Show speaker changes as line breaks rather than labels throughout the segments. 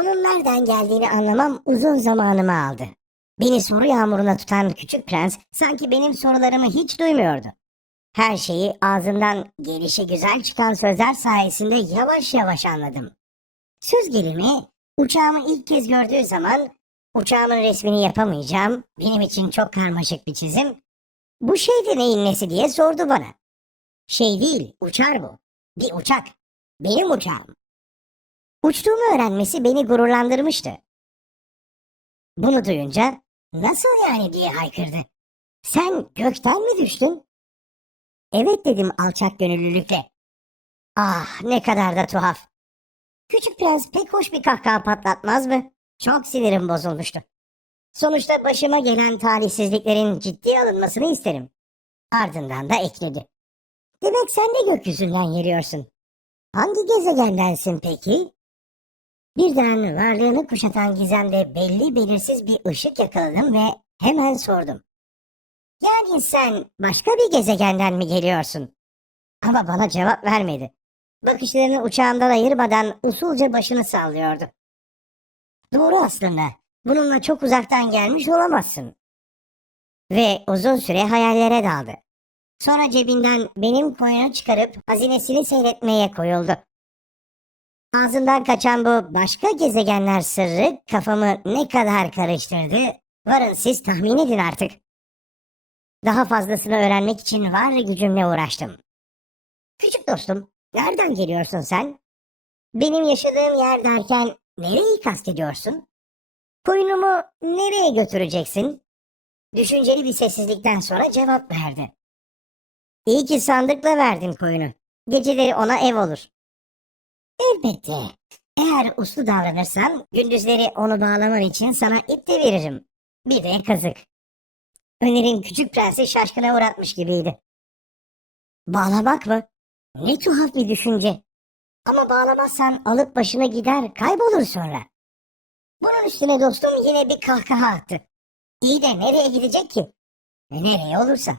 Onun nereden geldiğini anlamam uzun zamanımı aldı. Beni soru yağmuruna tutan küçük prens sanki benim sorularımı hiç duymuyordu. Her şeyi ağzından gelişi güzel çıkan sözler sayesinde yavaş yavaş anladım. Söz gelimi uçağımı ilk kez gördüğü zaman uçağımın resmini yapamayacağım, benim için çok karmaşık bir çizim. Bu şey de neyin nesi diye sordu bana. Şey değil, uçar bu. Bir uçak. Benim uçağım. Uçtuğumu öğrenmesi beni gururlandırmıştı. Bunu duyunca nasıl yani diye haykırdı. Sen gökten mi düştün? Evet dedim alçak gönüllülükle. Ah ne kadar da tuhaf. Küçük prens pek hoş bir kahkaha patlatmaz mı? Çok sinirim bozulmuştu. Sonuçta başıma gelen talihsizliklerin ciddiye alınmasını isterim. Ardından da ekledi. Demek sen de gökyüzünden geliyorsun. Hangi gezegendensin peki? Birden varlığını kuşatan gizemde belli belirsiz bir ışık yakaladım ve hemen sordum. Yani sen başka bir gezegenden mi geliyorsun? Ama bana cevap vermedi. Bakışlarını uçağımdan ayırmadan usulca başını sallıyordu. Doğru aslında. Bununla çok uzaktan gelmiş olamazsın. Ve uzun süre hayallere daldı. Sonra cebinden benim koyunu çıkarıp hazinesini seyretmeye koyuldu. Ağzından kaçan bu başka gezegenler sırrı kafamı ne kadar karıştırdı varın siz tahmin edin artık. Daha fazlasını öğrenmek için var gücümle uğraştım. Küçük dostum, nereden geliyorsun sen? Benim yaşadığım yer derken nereyi kastediyorsun? Koyunumu nereye götüreceksin? Düşünceli bir sessizlikten sonra cevap verdi. İyi ki sandıkla verdin koyunu. Geceleri ona ev olur. Elbette. Eğer uslu davranırsan gündüzleri onu bağlaman için sana ip de veririm. Bir de kazık. Öner'in küçük prensi şaşkına uğratmış gibiydi. Bağlamak mı? Ne tuhaf bir düşünce. Ama bağlamazsan alıp başına gider kaybolur sonra. Bunun üstüne dostum yine bir kahkaha attı. İyi de nereye gidecek ki? Nereye olursa.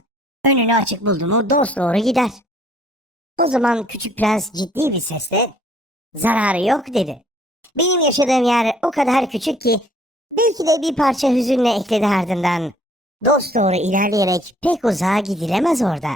Önünü açık buldu mu dost doğru gider. O zaman küçük prens ciddi bir sesle zararı yok dedi. Benim yaşadığım yer o kadar küçük ki belki de bir parça hüzünle ekledi ardından. Dost doğru ilerleyerek pek uzağa gidilemez orada.